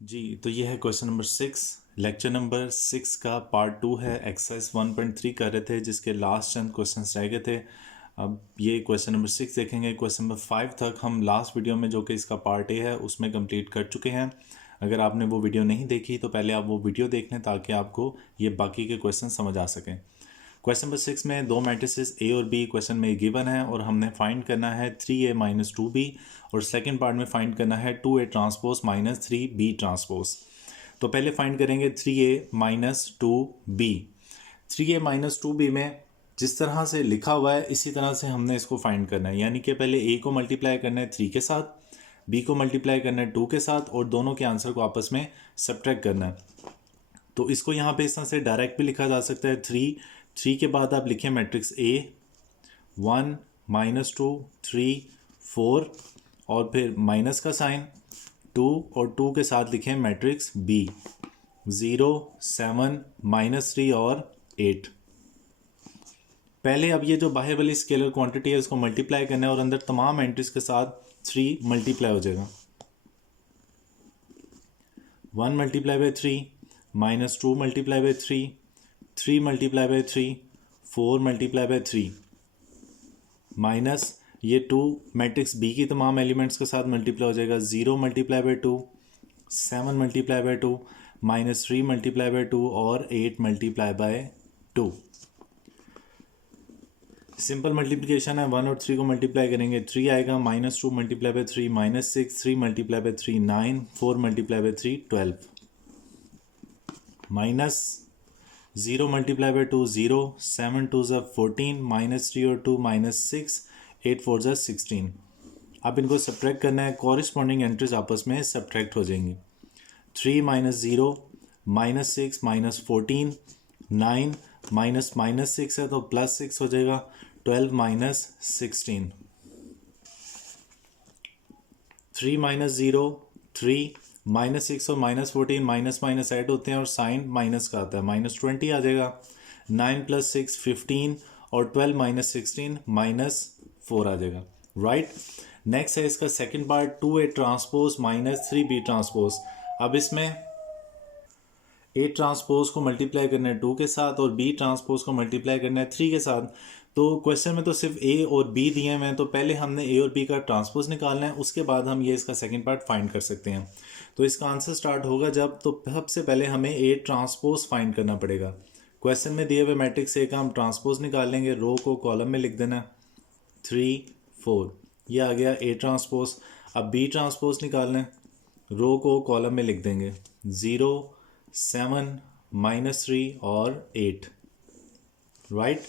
जी, तो ये है क्वेश्चन नंबर 6। लेक्चर नंबर 6 का पार्ट 2 है। एक्सरसाइज 1.3 कर रहे थे जिसके लास्ट चंद क्वेश्चंस रह गए थे। अब ये क्वेश्चन नंबर 6 देखेंगे। क्वेश्चन नंबर 5 तक हम लास्ट वीडियो में जो कि इसका पार्ट ए है उसमें कंप्लीट कर चुके हैं। अगर आपने वो वीडियो नहीं देखी तो पहले आप वो वीडियो देख लें ताकि आपको ये बाकी के क्वेश्चन समझ आ सकें। क्वेश्चन नंबर 6 में दो मैट्रिसेस ए और बी क्वेश्चन में गिवन है और हमने फाइंड करना है 3a माइनस 2b और सेकंड पार्ट में फाइंड करना है 2a transpose minus 3b transpose. तो पहले फाइंड करेंगे 3a minus 2b। 3a minus 2b में जिस तरह से लिखा हुआ है इसी तरह से हमने इसको फाइंड करना है, यानी कि पहले a को मल्टीप्लाई करना है 3 के साथ, b को मल्टीप्लाई करना है 2 के साथ और दोनों के आंसर को आपस में सब्ट्रैक्ट करना है। तो इसको यहाँ पे इस तरह से डायरेक्ट भी लिखा जा सकता है। 3 के बाद आप लिखें मैट्रिक्स A 1 माइनस 2 3 4 और फिर माइनस का साइन 2 और 2 के साथ लिखें मैट्रिक्स B 0 7 माइनस 3 और 8। पहले अब ये जो बाहर वाली स्केलर क्वांटिटी है उसको मल्टीप्लाई करना है और अंदर तमाम एंट्रीज के साथ 3 मल्टीप्लाई हो जाएगा। 1 multiply by 3 minus 2 multiply by 3 multiply by 3 4 multiply by 3 minus ये 2 मैट्रिक्स बी की तमाम एलिमेंट्स के साथ मल्टीप्लाई हो जाएगा। 0 multiply by 2 7 multiply by 2 minus 3 multiply by 2 और 8 मल्टीप्लाई बाई 2। सिंपल मल्टीप्लिकेशन है। 1 और 3 को मल्टीप्लाई करेंगे 3 आएगा, minus 2 multiply by 3 minus 6 3 multiply by 3 9 4 multiply by 3 12 minus 0 multiply by 2 0 7 2 ज़ा 14 माइनस 3 और 2 माइनस 6 8 4 ज़ा 16। अब इनको सब्ट्रैक्ट करना है, कॉरिस्पॉन्डिंग एंट्रीज आपस में सब्ट्रैक्ट हो जाएंगी। 3 minus 0 minus 6 minus 14 9 minus minus 6 है तो प्लस 6 हो जाएगा 12 माइनस 16। 3 माइनस 0 3 माइनस 6 और माइनस 14 माइनस माइनस ऐड होते हैं और साइन माइनस का आता है, माइनस 20 आ जाएगा। 9 प्लस 6 15 और 12 माइनस 16 माइनस 4 आ जाएगा। राइट, नेक्स्ट है इसका second part 2a transpose minus 3b transpose. अब इसमें a ट्रांसपोज को मल्टीप्लाई करना है 2 के साथ और b ट्रांसपोज को मल्टीप्लाई करना है 3 के साथ। तो क्वेश्चन में तो सिर्फ a और b दिए हुए हैं, तो पहले हमने a और b का ट्रांसपोज निकालना है, उसके बाद हम ये इसका सेकंड पार्ट फाइंड कर सकते हैं। तो इसका आंसर स्टार्ट होगा जब, तो सबसे पहले हमें a ट्रांसपोज फाइंड करना पड़ेगा। क्वेश्चन में दिए हुए मैट्रिक्स a का हम ट्रांसपोज निकालेंगे, रो को कॉलम में लिख देना 3 4, ये आ गया a ट्रांसपोज। अब b ट्रांसपोज निकालना है, रो को कॉलम में लिख देंगे 0 7 माइनस 3 और 8। राइट,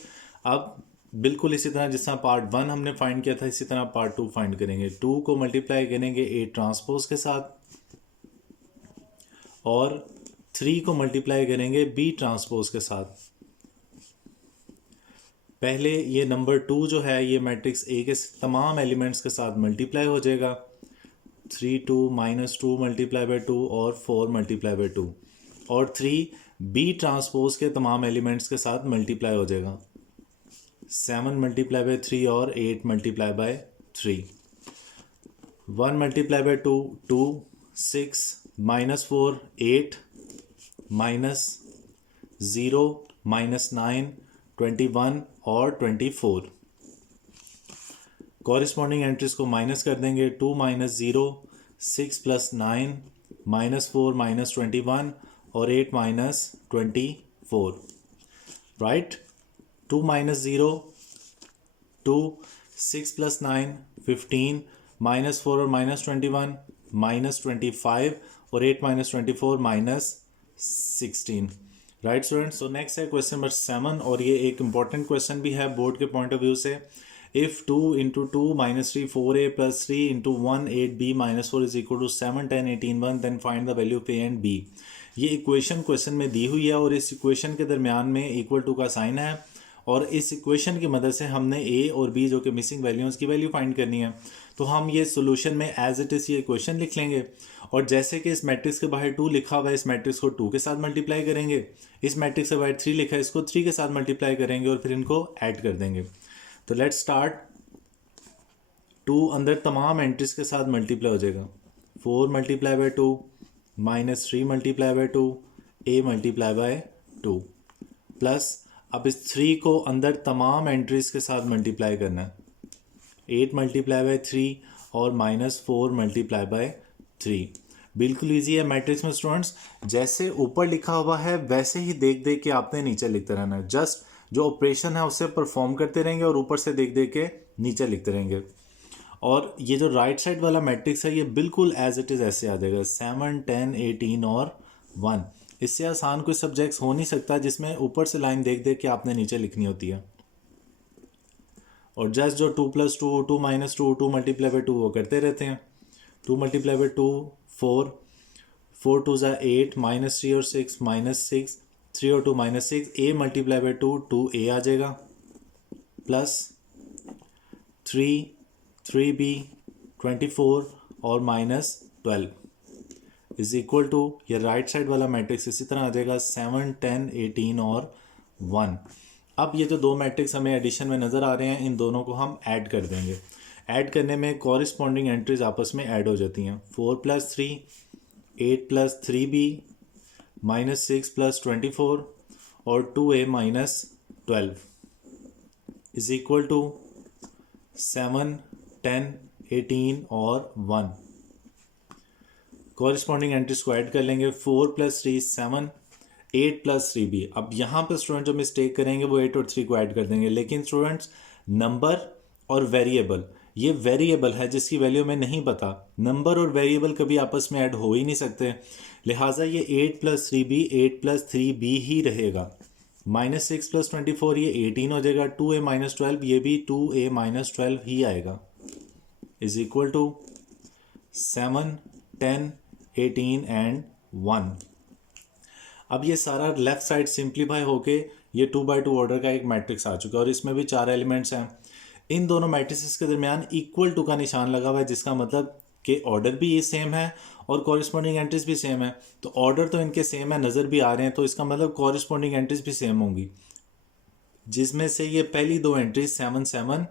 अब बिल्कुल इसी तरह जिस तरह पार्ट 1 हमने फाइंड किया था इसी तरह पार्ट 2 फाइंड करेंगे। 2 को मल्टीप्लाई करेंगे a ट्रांसपोज के साथ और 3 को मल्टीप्लाई करेंगे b ट्रांसपोज के साथ। पहले ये नंबर 2 जो है ये मैट्रिक्स a के तमाम एलिमेंट्स के साथ मल्टीप्लाई हो जाएगा। 3 2 माइनस 2 मल्टीप्लाई बाई 2 और 4 मल्टीप्लाई बाई 2 और 3 b ट्रांसपोज के तमाम एलिमेंट्स के साथ मल्टीप्लाई हो जाएगा। 7 मल्टीप्लाई बाई 3 और 8 multiply by 3। 1 multiply by 2 2 6 minus 4 8 minus 0 minus 9 21 और 24। कॉरिस्पॉन्डिंग एंट्रीज को माइनस कर देंगे। 2 माइनस 0 6 प्लस 9 माइनस 4 माइनस 21 और 8 minus 24। Right, 2 minus 0 2 6 plus 9 15 minus 4 और माइनस 21 माइनस 25 और 8 माइनस 24 माइनस 16। राइट स्टूडेंट्स, तो नेक्स्ट है क्वेश्चन नंबर 7 और ये एक इंपॉर्टेंट क्वेश्चन भी है बोर्ड के पॉइंट ऑफ व्यू से। If 2 into 2 minus 3 4a plus 3 into 1 8b minus 4 is equal to 7 10 18 1 then find the value of a and b। ये इक्वेशन क्वेश्चन में दी हुई है और इस इक्वेशन के दरमियान में इक्वल टू का साइन है और इस इक्वेशन की मदद से हमने a और b जो कि मिसिंग वैल्यूज की वैल्यू फाइंड करनी है। तो हम ये सोल्यूशन में एज इट इज़ ये इक्वेशन लिख लेंगे और जैसे कि इस मैट्रिक्स के बाहर 2 लिखा हुआ है इस मैट्रिक्स को 2 के साथ मल्टीप्लाई करेंगे, इस मैट्रिक्स के बाहर 3 लिखा है इसको 3 के साथ मल्टीप्लाई करेंगे और फिर इनको ऐड कर देंगे। तो लेट्स स्टार्ट। 2 अंदर तमाम एंट्रीज के साथ मल्टीप्लाई हो जाएगा। 4 multiply by 2 minus 3 multiply by 2 A multiply by 2 plus अब इस 3 को अंदर तमाम एंट्रीज के साथ मल्टीप्लाई करना है, 8 मल्टीप्लाई बाय 3 और माइनस 4 मल्टीप्लाई बाय 3। बिल्कुल ईजी है मैट्रिक्स में स्टूडेंट्स, जैसे ऊपर लिखा हुआ है वैसे ही देख देख के आपने नीचे लिखते रहना है। जस्ट जो ऑपरेशन है उससे परफॉर्म करते रहेंगे और ऊपर से देख देख के नीचे लिखते रहेंगे। और ये जो राइट साइड वाला मैट्रिक्स है ये बिल्कुल एज इट इज़ ऐसे आ जाएगा 7, 10, 18 और 1। इससे आसान कोई सब्जेक्ट्स हो नहीं सकता जिसमें ऊपर से लाइन देख देख के आपने नीचे लिखनी होती है। और जस्ट जो 2 + 2, 2 - 2, 2 मल्टीप्लाई बाय 2 वो करते रहते हैं। 2 मल्टीप्लाई बाय 2 4, 4 2 ज़ा 8, -3 और 6 -6, 3 और 2 -6, a मल्टीप्लाई बाय 2 2a आ जाएगा प्लस 3 3b 24 और -12 इज इक्वल टू ये राइट साइड वाला मैट्रिक्स इसी तरह आ जाएगा 7, 10, 18 और 1। अब ये जो दो मैट्रिक्स हमें एडिशन में नज़र आ रहे हैं इन दोनों को हम ऐड कर देंगे। ऐड करने में कॉरिस्पॉन्डिंग एंट्रीज आपस में ऐड हो जाती हैं। 4 + 3 8 + 3b -6 + 24 और 2a - 12 इज इक्वल टू 7, 10, 18 और 1। कॉरिस्पॉन्डिंग एंट्रीज को ऐड कर लेंगे। 4 + 3 7, 8 + 3b। अब यहाँ पर स्टूडेंट जो मिस्टेक करेंगे वो 8 और 3 को ऐड कर देंगे, लेकिन स्टूडेंट्स नंबर और वेरिएबल, ये वेरिएबल है जिसकी वैल्यू हमें नहीं पता। नंबर और वेरिएबल कभी आपस में ऐड हो ही नहीं सकते, लिहाजा ये 8 + 3b 8 + 3b ही रहेगा। -6 + 24 ये 18 हो जाएगा। 2a - 12 ये भी 2a - 12 ही आएगा इज इक्वल टू 7, 10, 18 एंड 1। अब ये सारा लेफ्ट साइड सिंप्लीफाई होके ये 2x2 ऑर्डर का एक मैट्रिक्स आ चुका है और इसमें भी 4 एलिमेंट्स हैं। इन दोनों मैट्रिक्स के दरमियान इक्वल टू का निशान लगा हुआ है, जिसका मतलब कि ऑर्डर भी ये सेम है और कॉरिस्पॉन्डिंग एंट्रीज भी सेम है। तो ऑर्डर तो इनके सेम है, नज़र भी आ रहे हैं, तो इसका मतलब कॉरिस्पॉन्डिंग एंट्रीज भी सेम होंगी, जिसमें से ये पहली दो एंट्रीज 7, 7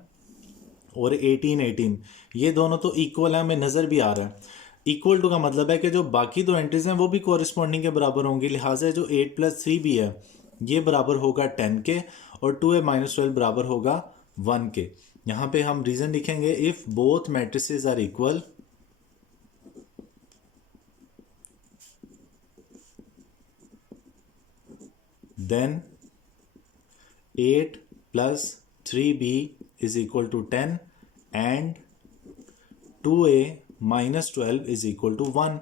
और 18, 18 ये दोनों तो इक्वल है, हमें नज़र भी आ रहा है। इक्वल टू का मतलब है कि जो बाकी दो एंट्रीज हैं वो भी कॉरिस्पॉन्डिंग के बराबर होंगी, लिहाजा जो 8 + 3b है ये बराबर होगा 10 के और 2a - 12 बराबर होगा 1 के। यहाँ पे हम रीज़न लिखेंगे, if both matrices are equal then 8 + 3b is equal to 10 and 2a - 12 is equal to 1।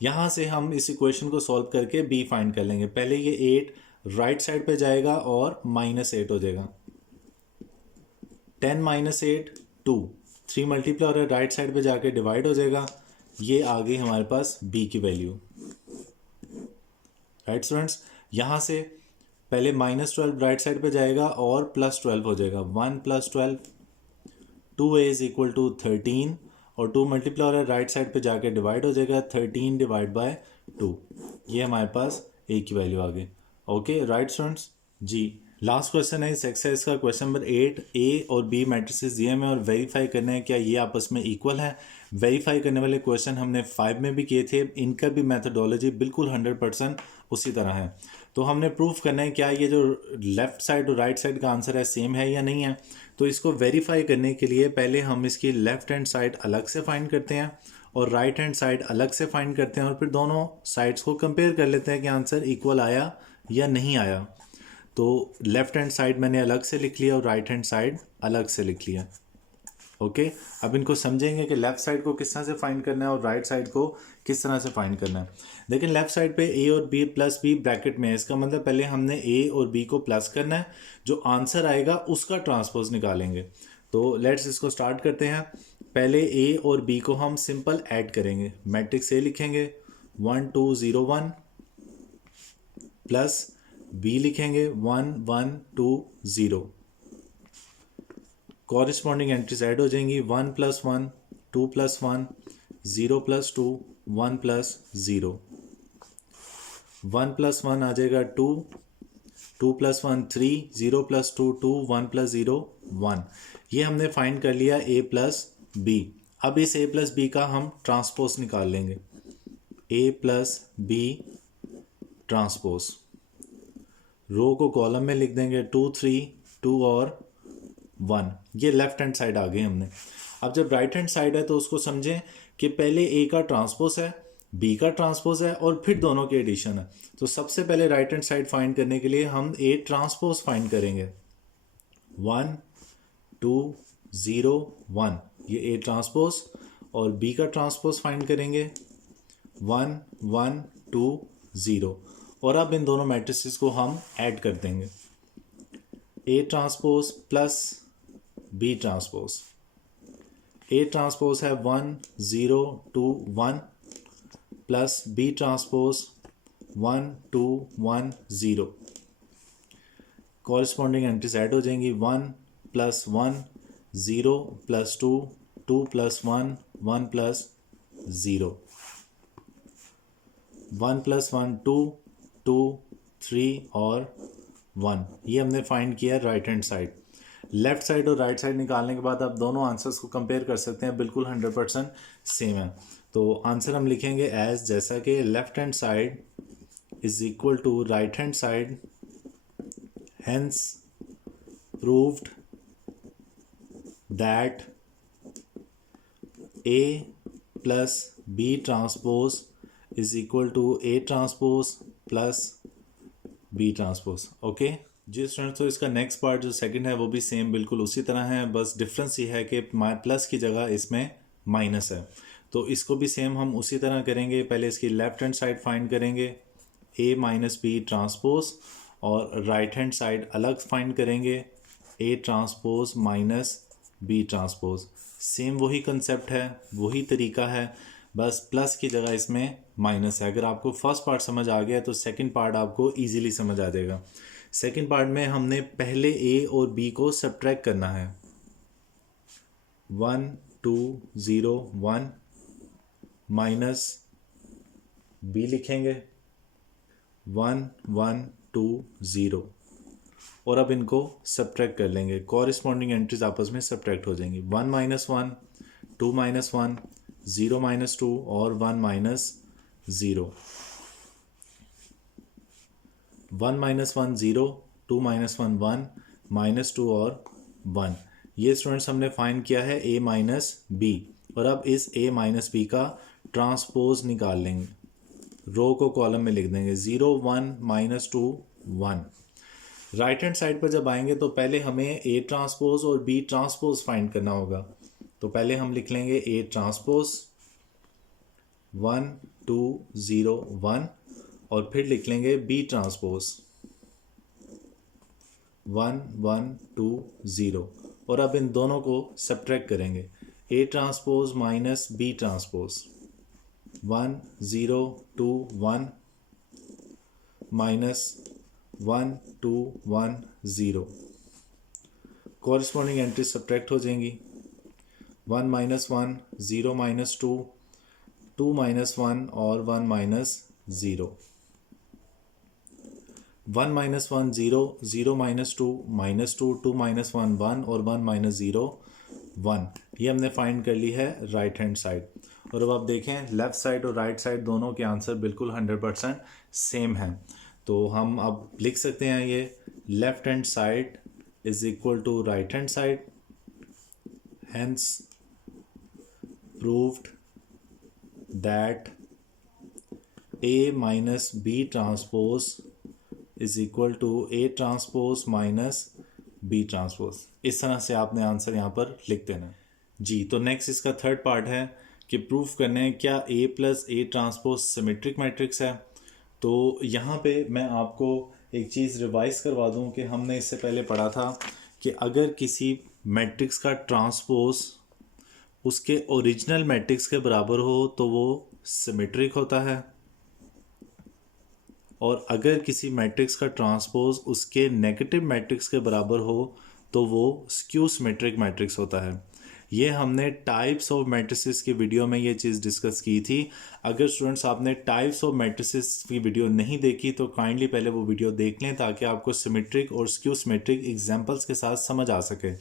यहाँ से हम इस इक्वेशन को सॉल्व करके b फाइंड कर लेंगे। पहले ये 8 राइट साइड पे जाएगा और -8 हो जाएगा। 10 - 8 2, 3 मल्टीप्लाई और राइट साइड पे जाके डिवाइड हो जाएगा। ये आ गई हमारे पास b की वैल्यू। राइट स्टूडेंट्स, यहाँ से पहले -12 राइट साइड पे जाएगा और +12 हो जाएगा। 1 + 12 2a इज इक्वल टू 13 और 2 मल्टीप्लाई और राइट साइड पे जाके डिवाइड हो जाएगा। 13 डिवाइड बाय 2, ये हमारे पास a की वैल्यू आ गई। ओके राइट स्टूडेंट्स जी, लास्ट क्वेश्चन है इस एक्सरसाइज का, क्वेश्चन नंबर 8। a और b मैट्रिसेस दिए हमें और वेरीफाई करना है क्या ये आपस में इक्वल है। वेरीफाई करने वाले क्वेश्चन हमने 5 में भी किए थे, इनका भी मैथडोलॉजी बिल्कुल 100% उसी तरह है। तो हमने प्रूफ करना है क्या ये जो लेफ्ट साइड और राइट साइड का आंसर है सेम है या नहीं है। तो इसको वेरीफाई करने के लिए पहले हम इसकी लेफ्ट हैंड साइड अलग से फाइंड करते हैं और राइट हैंड साइड अलग से फाइंड करते हैं और फिर दोनों साइड्स को कंपेयर कर लेते हैं कि आंसर इक्वल आया या नहीं आया। तो लेफ्ट हैंड साइड मैंने अलग से लिख लिया और राइट हैंड साइड अलग से लिख लिया। ओके अब इनको समझेंगे कि लेफ्ट साइड को किस तरह से फाइंड करना है और राइट साइड को किस तरह से फाइंड करना है। लेकिन लेफ्ट साइड पे a और b + b ब्रैकेट में है, इसका मतलब पहले हमने a और b को प्लस करना है, जो आंसर आएगा उसका ट्रांसपोज निकालेंगे। तो लेट्स इसको स्टार्ट करते हैं। पहले a और b को हम सिंपल ऐड करेंगे। मैट्रिक्स a लिखेंगे 1 2 0 1 प्लस b लिखेंगे 1 1 2 0। कॉरिस्पॉन्डिंग एंट्रीज ऐड हो जाएंगी। 1 + 1 2 + 1 0 + 2 1 + 0। 1 + 1 आ जाएगा 2, 2 + 1 3, 0 + 2 2, 1 + 0 1। ये हमने फाइंड कर लिया a + b। अब इस a + b का हम ट्रांसपोज निकाल लेंगे। ए प्लस बी ट्रांसपोज, रो को कॉलम में लिख देंगे 2 3 2 और 1, ये लेफ्ट हैंड साइड आ गई हमने। अब जब राइट हैंड साइड है तो उसको समझें कि पहले ए का ट्रांसपोज है, बी का ट्रांसपोज है और फिर दोनों के एडिशन है। तो सबसे पहले राइट हैंड साइड फाइंड करने के लिए हम ए ट्रांसपोज फाइंड करेंगे, 1 2 0 1, ये ए ट्रांसपोज, और बी का ट्रांसपोज फाइंड करेंगे 1 1 2 0, और अब इन दोनों मैट्रिसेस को हम ऐड कर देंगे, A transpose plus B transpose, A transpose है 1 0 2 1 plus B transpose 1 2 1 0, corresponding entries add हो जाएंगी, 1 plus 1 0 plus 2 2 plus 1 1 plus 0, 1 plus 1 2 2 3 और 1, ये हमने फाइंड किया right hand side. Left side और राइट साइड निकालने के बाद आप दोनों आंसर्स को कंपेयर कर सकते हैं, बिल्कुल 100% सेम है। तो आंसर हम लिखेंगे एज, जैसा कि left hand side is equal to right hand side, hence proved that A plus B transpose is equal to A transpose plus B transpose. Okay जी स्टूडेंट्स, तो इसका नेक्स्ट पार्ट जो सेकंड है वो भी सेम बिल्कुल उसी तरह है, बस डिफरेंस ये है कि प्लस की जगह इसमें माइनस है। तो इसको भी सेम हम उसी तरह करेंगे, पहले इसकी लेफ्ट हैंड साइड फाइंड करेंगे ए माइनस बी ट्रांसपोज, और राइट हैंड साइड अलग फाइंड करेंगे A transpose minus B transpose. Same वही कंसेप्ट है, वही तरीका है, बस प्लस की जगह इसमें माइनस है। अगर आपको फर्स्ट पार्ट समझ आ गया तो सेकंड पार्ट आपको इजीली समझ आ जाएगा। सेकंड पार्ट में हमने पहले ए और बी को सब्ट्रैक्ट करना है, 1 2 0 1 माइनस बी लिखेंगे 1 1 2 0, और अब इनको सब्ट्रैक्ट कर लेंगे, कॉरस्पॉन्डिंग एंट्रीज आपस में सब्ट्रैक्ट हो जाएंगी, 1 माइनस 1 2 माइनस 1 0 माइनस 2 और 1 माइनस 0, 1 माइनस 1 0 2 माइनस 1 1 माइनस 2 और 1। ये स्टूडेंट्स हमने फाइंड किया है a माइनस बी, और अब इस a माइनस बी का ट्रांसपोज निकाल लेंगे, रो को कॉलम में लिख देंगे 0 1 माइनस 2 1। राइट हैंड साइड पर जब आएंगे तो पहले हमें a ट्रांसपोज और b ट्रांसपोज फाइंड करना होगा। तो पहले हम लिख लेंगे a ट्रांसपोज 1 2 0 1, और फिर लिख लेंगे b ट्रांसपोज 1 1 2 0, और अब इन दोनों को सब्ट्रैक्ट करेंगे, a transpose minus b transpose 1 0 2 1 minus 1 2 1 0, corresponding entry subtract हो जाएंगी, 1 माइनस 1 0 माइनस 2 2 माइनस 1 और 1 माइनस 0, 1 माइनस 1 0 0 माइनस 2 2 माइनस 1 1 और 1 माइनस 0 1। ये हमने फाइंड कर ली है राइट हैंड साइड। और अब आप देखें लेफ्ट साइड और राइट साइड दोनों के आंसर बिल्कुल 100% सेम हैं। तो हम अब लिख सकते हैं ये left hand side is equal to right hand side, hence proved that A minus B transpose is equal to A transpose minus B transpose. इस तरह से आपने आंसर यहाँ पर लिख देना जी। तो नेक्स्ट इसका थर्ड पार्ट है कि प्रूफ करना है क्या A plus A transpose symmetric matrix है। तो यहाँ पे मैं आपको एक चीज़ रिवाइज करवा दूँ कि हमने इससे पहले पढ़ा था कि अगर किसी मैट्रिक्स का ट्रांसपोज उसके ओरिजिनल मैट्रिक्स के बराबर हो तो वो सिमेट्रिक होता है, और अगर किसी मैट्रिक्स का ट्रांसपोज उसके नेगेटिव मैट्रिक्स के बराबर हो तो वो स्क्यू सिमेट्रिक मैट्रिक्स होता है। ये हमने टाइप्स ऑफ मैट्रिसेस की वीडियो में ये चीज़ डिस्कस की थी। अगर स्टूडेंट्स आपने टाइप्स ऑफ मैट्रिसेस की वीडियो नहीं देखी तो काइंडली पहले वो वीडियो देख लें ताकि आपको सिमेट्रिक और स्क्यू सिमेट्रिक एग्जांपल्स के साथ समझ आ सके।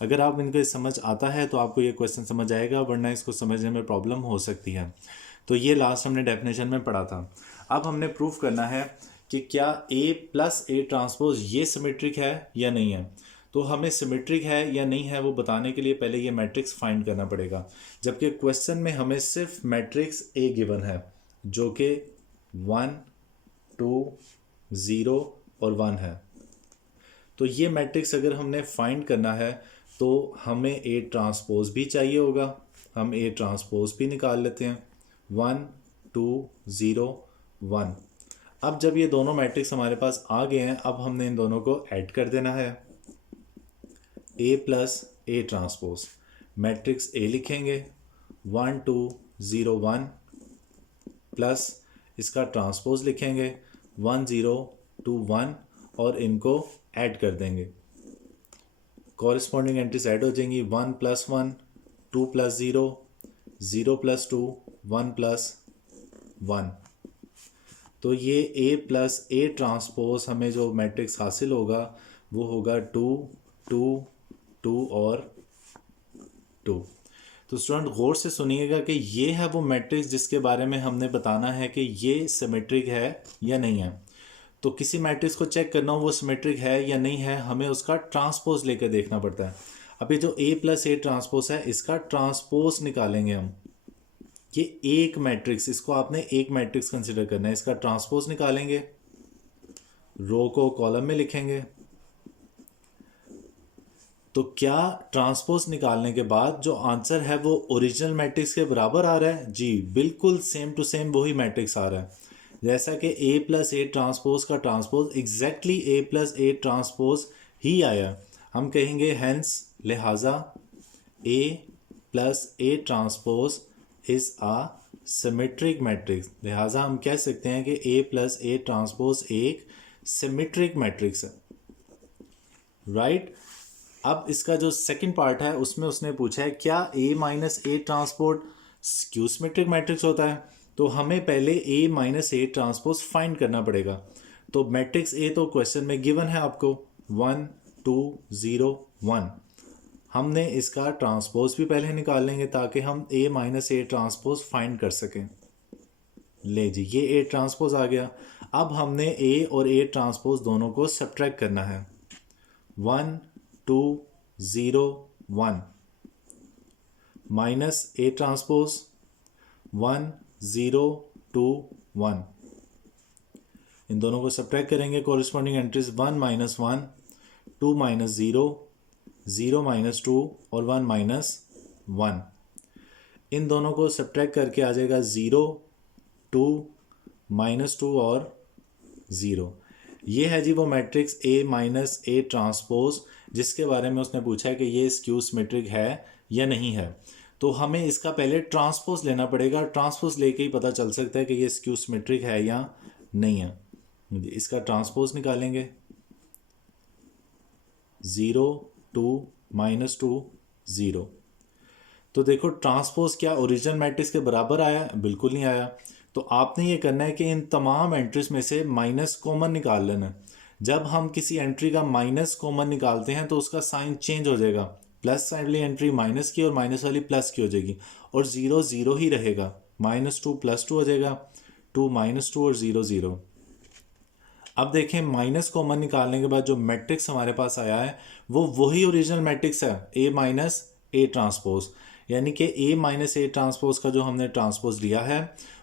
अगर आप इनको समझ आता है तो आपको ये क्वेश्चन समझ आएगा, वरना इसको समझने में प्रॉब्लम हो सकती है। तो ये लास्ट हमने डेफिनेशन में पढ़ा था। अब हमने प्रूफ करना है कि क्या A प्लस A ट्रांसपोज ये सिमेट्रिक है या नहीं है। तो हमें सिमेट्रिक है या नहीं है वो बताने के लिए पहले ये मैट्रिक्स फाइंड करना पड़ेगा, जबकि क्वेश्चन में हमें सिर्फ मैट्रिक्स A गिवन है जो कि 1 2 0 और 1 है। तो ये मैट्रिक्स अगर हमने फाइंड करना है तो हमें A ट्रांसपोज भी चाहिए होगा। हम A ट्रांसपोज भी निकाल लेते हैं, 1 2 0 1। अब जब ये दोनों मैट्रिक्स हमारे पास आ गए हैं, अब हमने इन दोनों को ऐड कर देना है, A plus A transpose. Matrix A लिखेंगे 1 2 0 1 प्लस इसका ट्रांसपोज लिखेंगे 1 0 2 1 और इनको ऐड कर देंगे। कॉरेस्पॉन्डिंग एंट्रीज ऐड हो जाएंगी, 1 प्लस 1 2 प्लस 0 0 प्लस 2 1 प्लस 1। तो ये A प्लस A ट्रांसपोज हमें जो मैट्रिक्स हासिल होगा वो होगा 2 2 2 और 2। तो स्टूडेंट गौर से सुनिएगा कि ये है वो मैट्रिक्स जिसके बारे में हमने बताना है कि ये सिमेट्रिक है या नहीं है। तो किसी मैट्रिक्स को चेक करना हो वो सिमेट्रिक है या नहीं है, हमें उसका ट्रांसपोज लेकर देखना पड़ता है। अब ये जो A प्लस A ट्रांसपोज है इसका ट्रांसपोज निकालेंगे हम। ये एक मैट्रिक्स, इसको आपने एक मैट्रिक्स कंसिडर करना है, इसका ट्रांसपोज निकालेंगे, रो को कॉलम में लिखेंगे। तो क्या ट्रांसपोज निकालने के बाद जो आंसर है वो ओरिजिनल मैट्रिक्स के बराबर आ रहा है? जी बिल्कुल सेम टू सेम वही मैट्रिक्स आ रहा है। जैसा कि A प्लस A ट्रांसपोज का transpose exactly A plus A transpose ही आया, हम कहेंगे हेंस लिहाजा A plus A transpose is a symmetric matrix. लिहाजा हम कह सकते हैं कि A प्लस A ट्रांसपोज एक सिमेट्रिक मैट्रिक्स है, राइट। अब इसका जो सेकंड पार्ट है उसमें उसने पूछा है क्या A minus A transpose skew symmetric matrix होता है। तो हमें पहले A minus A transpose find करना पड़ेगा। तो मैट्रिक्स A तो क्वेश्चन में गिवन है आपको 1 2 0 1। हमने इसका ट्रांसपोज भी पहले निकाल लेंगे ताकि हम A minus A transpose find कर सकें। ले जी ये A ट्रांसपोज आ गया। अब हमने A और A ट्रांसपोज दोनों को सब्ट्रैक्ट करना है, 1 2 0 1 माइनस A ट्रांसपोज 1 0 2 1। इन दोनों को सब्ट्रैक्ट करेंगे, corresponding entries 1 minus 1 2 minus 0 0 minus 2 और 1 माइनस 1। इन दोनों को सब्ट्रैक्ट करके आ जाएगा 0 2 माइनस 2 और 0। ये है जी वो matrix A minus A transpose जिसके बारे में उसने पूछा है कि ये स्क्यू सिमेट्रिक है या नहीं है। तो हमें इसका पहले ट्रांसपोज लेना पड़ेगा, ट्रांसपोज लेके ही पता चल सकता है कि ये स्क्यू सिमेट्रिक है या नहीं है। इसका ट्रांसपोज निकालेंगे, 0 2 माइनस 2 0। तो देखो ट्रांसपोज क्या ओरिजिनल मैट्रिक्स के बराबर आया? बिल्कुल नहीं आया। तो आपने ये करना है कि इन तमाम एंट्रीज में से माइनस कॉमन निकाल लेना। जब हम किसी एंट्री का माइनस कॉमन निकालते हैं तो उसका साइन चेंज हो जाएगा, प्लस वाली एंट्री माइनस की और माइनस वाली प्लस की हो जाएगी और 0 0 ही रहेगा, -2 +2 हो जाएगा, 2 -2 और 0 0। अब देखें माइनस कॉमन निकालने के बाद जो मैट्रिक्स हमारे पास आया है वो वही ओरिजिनल मैट्रिक्स है A माइनस A ट्रांसपोज, यानी कि A माइनस A ट्रांसपोज का जो हमने ट्रांसपोज लिया है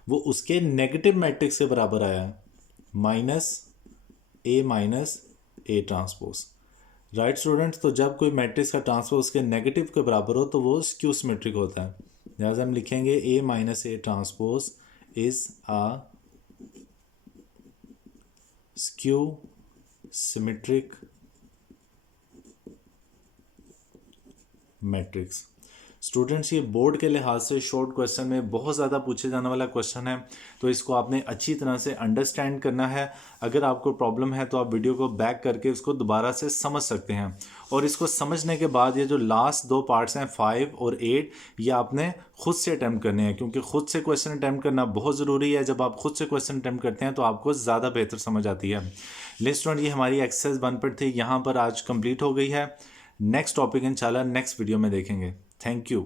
वो उसके नेगेटिव मैट्रिक्स के बराबर आया है, minus A minus A transpose, right students. तो जब कोई मैट्रिक्स का ट्रांसपोज उसके नेगेटिव के बराबर हो तो वो स्क्यू सिमेट्रिक होता है। लिहाजा हम लिखेंगे A minus A transpose is a skew symmetric matrix. Students ये बोर्ड के लिहाज से शॉर्ट क्वेश्चन में बहुत ज़्यादा पूछे जाने वाला क्वेश्चन है, तो इसको आपने अच्छी तरह से अंडरस्टैंड करना है। अगर आपको प्रॉब्लम है तो आप वीडियो को बैक करके उसको दोबारा से समझ सकते हैं, और इसको समझने के बाद ये जो लास्ट दो पार्ट्स हैं 5 और 8 ये आपने खुद से अटैम्प्ट करने हैं, क्योंकि खुद से क्वेश्चन अटैम्प्ट करना बहुत ज़रूरी है। जब आप खुद से क्वेश्चन अटैम्प्ट करते हैं तो आपको ज़्यादा बेहतर समझ आती है। स्टूडेंट ये हमारी एक्सरसाइज 1.3 यहाँ पर आज कंप्लीट हो गई है। नेक्स्ट टॉपिक इंशाल्लाह नेक्स्ट वीडियो में देखेंगे। Thank you.